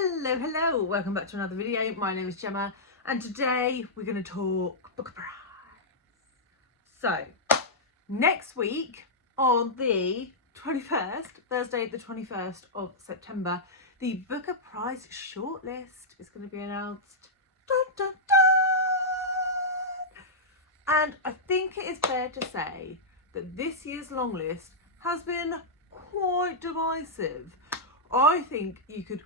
Hello, welcome back to another video. My name is Gemma and today we're going to talk Book Prize. So, next week on the 21st, Thursday the 21st of September, the Booker Prize shortlist is going to be announced. Dun, dun, dun! And I think it is fair to say that this year's long list has been quite divisive. I think you could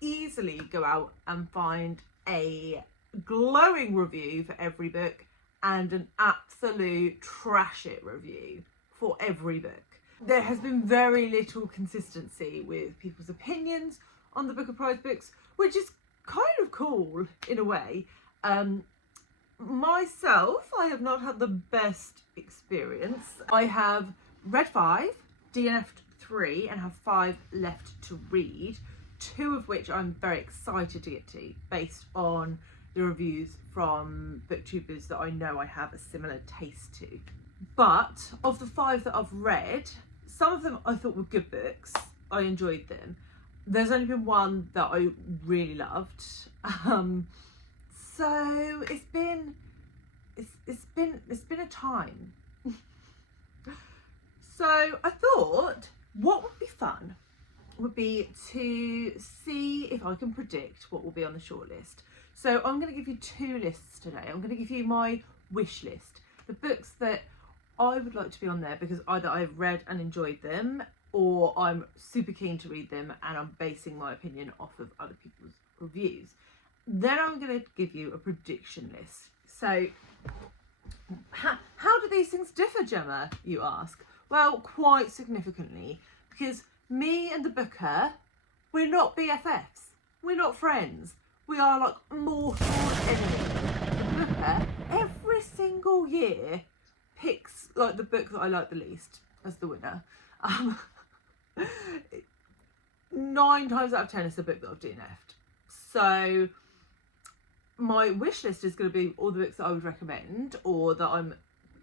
easily go out and find a glowing review for every book and an absolute trash it review for every book. There has been very little consistency with people's opinions on the Booker Prize books, which is kind of cool in a way. Myself, I have not had the best experience. I have read 5, DNF'd 3 and have 5 left to read, 2 of which I'm very excited to get to based on the reviews from booktubers that I know I have a similar taste to. But of the 5 that I've read, some of them I thought were good books. I enjoyed them. There's only been one that I really loved. So it's been a time. So I thought what would be fun would be to see if I can predict what will be on the shortlist. So I'm going to give you 2 lists today. I'm going to give you my wish list, the books that I would like to be on there because either I've read and enjoyed them or I'm super keen to read them and I'm basing my opinion off of other people's reviews. Then I'm going to give you a prediction list. So how do these things differ, Gemma, you ask? Well, quite significantly, because me and the Booker, we're not BFFs. We're not friends. We are like mortal enemies. The Booker, every single year, picks like the book that I like the least as the winner. 9 times out of 10 it's the book that I've DNF'd. So my wish list is going to be all the books that I would recommend or that I'm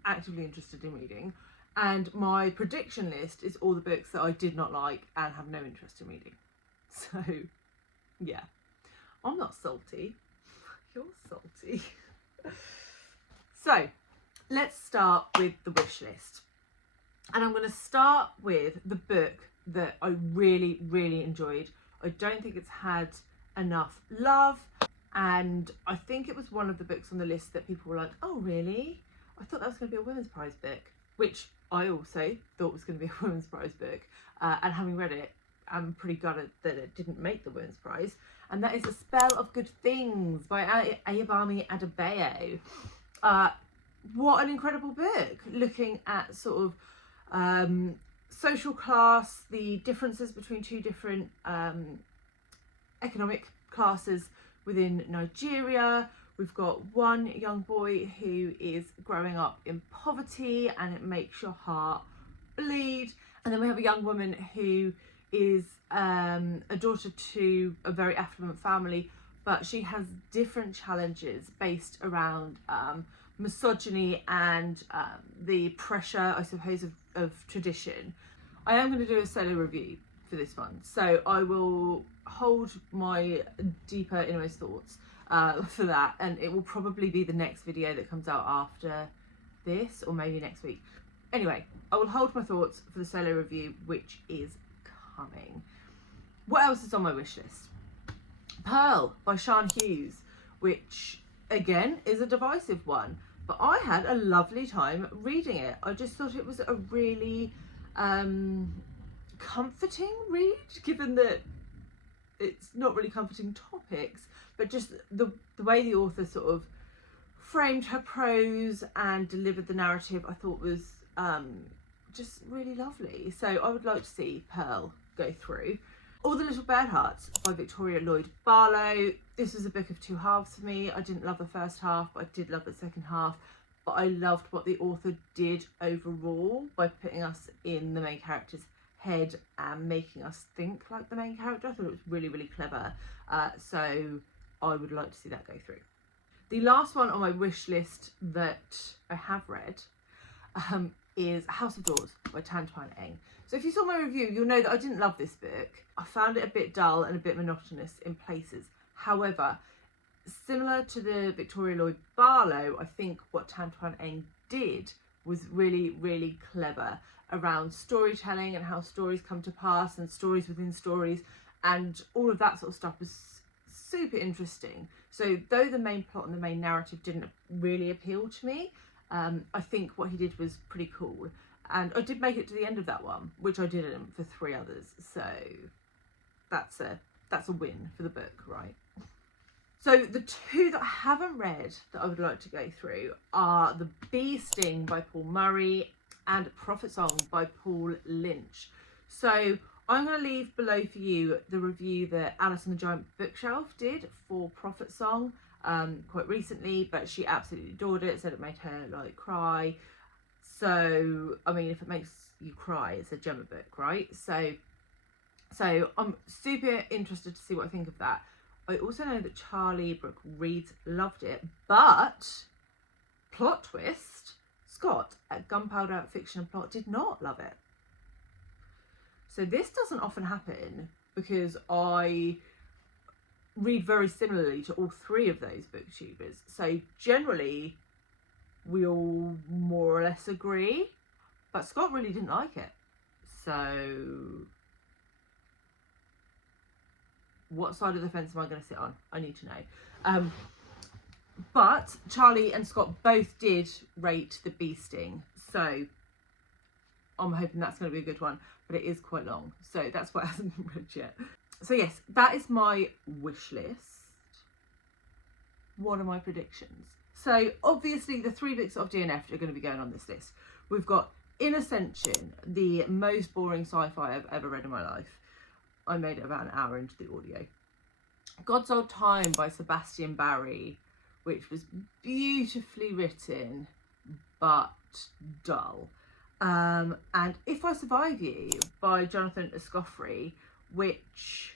actively interested in reading. And my prediction list is all the books that I did not like and have no interest in reading. So, yeah. I'm not salty. You're salty. So, let's start with the wish list. And I'm going to start with the book that I really, really enjoyed. I don't think it's had enough love. And I think it was one of the books on the list that people were like, oh, really? I thought that was going to be a Women's Prize book. Which I also thought was going to be a Women's Prize book. And having read it, I'm pretty gutted that it didn't make the Women's Prize. And that is A Spell of Good Things by Ayobami Adebayo. What an incredible book. Looking at sort of social class, the differences between 2 different economic classes within Nigeria. We've got one young boy who is growing up in poverty and it makes your heart bleed. And then we have a young woman who is a daughter to a very affluent family, but she has different challenges based around misogyny and the pressure, I suppose, of tradition. I am going to do a solo review for this one, so I will hold my deeper innermost thoughts for that, and it will probably be the next video that comes out after this or maybe next week. Anyway, I will hold my thoughts for the solo review, which is coming. What else is on my wish list? Pearl by Sian Hughes, which again is a divisive one, but I had a lovely time reading it. I just thought it was a really comforting read, given that it's not really comforting topics, but just the way the author sort of framed her prose and delivered the narrative I thought was just really lovely. So I would like to see Pearl go through. All the Little Bird Hearts by Viktoria Lloyd-Barlow. This was a book of 2 halves for me. I didn't love the first half, but I did love the second half. But I loved what the author did overall by putting us in the main character's head and making us think like the main character. I thought it was really, really clever. So I would like to see that go through. The last one on my wish list that I have read is House of Doors by Twan. So if you saw my review, you'll know that I didn't love this book. I found it a bit dull and a bit monotonous in places. However, similar to the Viktoria Lloyd-Barlow, I think what Twan did was really, really clever around storytelling and how stories come to pass and stories within stories, and all of that sort of stuff was super interesting. So though the main plot and the main narrative didn't really appeal to me, I think what he did was pretty cool. And I did make it to the end of that one, which I didn't for 3 others. So that's a win for the book, right? So the 2 that I haven't read that I would like to go through are The Beesting by Paul Murray and Prophet Song by Paul Lynch. So I'm going to leave below for you the review that Alice on the Giant Bookshelf did for Prophet Song quite recently, but she absolutely adored it, said it made her like cry. So, I mean, if it makes you cry, it's a Gemma book, right? So I'm super interested to see what I think of that. I also know that Charlie Brooke Reed loved it, but plot twist, Scott at Gunpowder Fiction and Plot did not love it. So this doesn't often happen because I read very similarly to all 3 of those booktubers. So generally we all more or less agree, but Scott really didn't like it. So what side of the fence am I going to sit on? I need to know. But Charlie and Scott both did rate The Beesting, so I'm hoping that's going to be a good one, but it is quite long, so that's why it hasn't been read yet. So yes, that is my wish list. What are my predictions? So obviously the 3 books of DNF are going to be going on this list. We've got In Ascension, the most boring sci-fi I've ever read in my life. I made it about an hour into the audio. God's Old Time by Sebastian Barry, which was beautifully written but dull. And If I Survive You by Jonathan Escoffery, which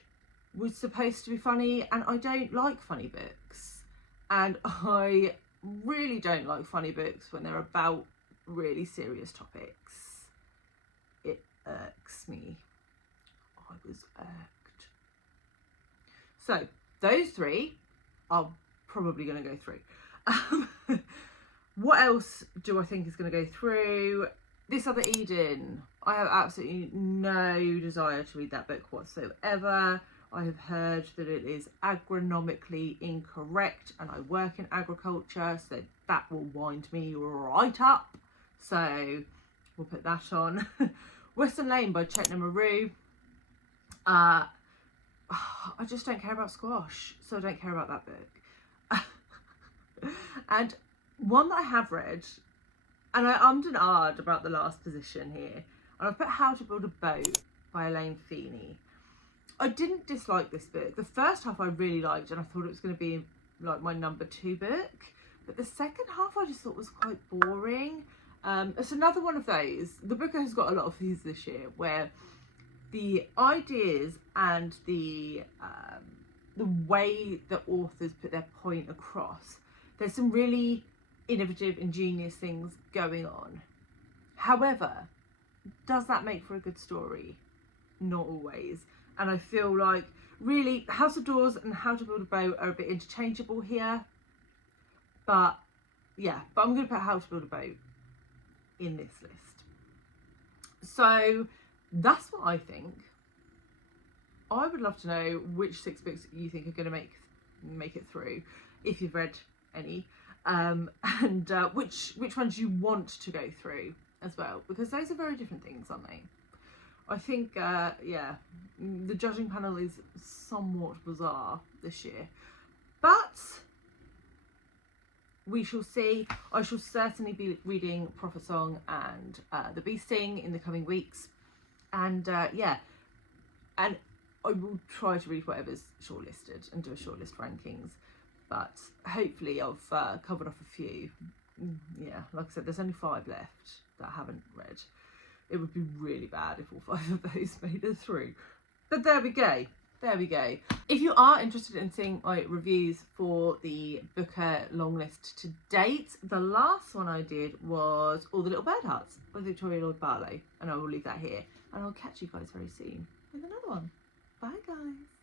was supposed to be funny, and I don't like funny books. And I really don't like funny books when they're about really serious topics. It irks me. I was irked. So those 3 are probably going to go through. What else do I think is going to go through? This Other Eden. I have absolutely no desire to read that book whatsoever. I have heard that it is agronomically incorrect, and I work in agriculture, so that will wind me right up. So we'll put that on. Western Lane by Chetna Maroo. I just don't care about squash, so I don't care about that book. And one that I have read, and I ummed and ahed about the last position here, and I've put How to Build a Boat by Elaine Feeney. I didn't dislike this book. The first half I really liked, and I thought it was going to be like my number 2 book, but the second half I just thought was quite boring. It's another one of those. The book has got a lot of these this year where the ideas and the way that authors put their point across, there's some really innovative, ingenious things going on. However, does that make for a good story? Not always. And I feel like really House of Doors and How to Build a Boat are a bit interchangeable here. But yeah, I'm going to put How to Build a Boat in this list. So that's what I think. I would love to know which 6 books you think are going to make it through, if you've read any, and which ones you want to go through as well, because those are very different things, aren't they? I think, yeah, the judging panel is somewhat bizarre this year, but we shall see. I shall certainly be reading Prophet Song and The Beesting in the coming weeks, and yeah, and I will try to read whatever's shortlisted and do a shortlist rankings, but hopefully I've covered off a few. Yeah, like I said, there's only 5 left that I haven't read. It would be really bad if all 5 of those made it through. But there we go. There we go. If you are interested in seeing my reviews for the Booker long list to date, the last one I did was All the Little Bird Huts by Viktoria Lloyd-Barlow, and I will leave that here. And I'll catch you guys very soon with another one. Bye guys.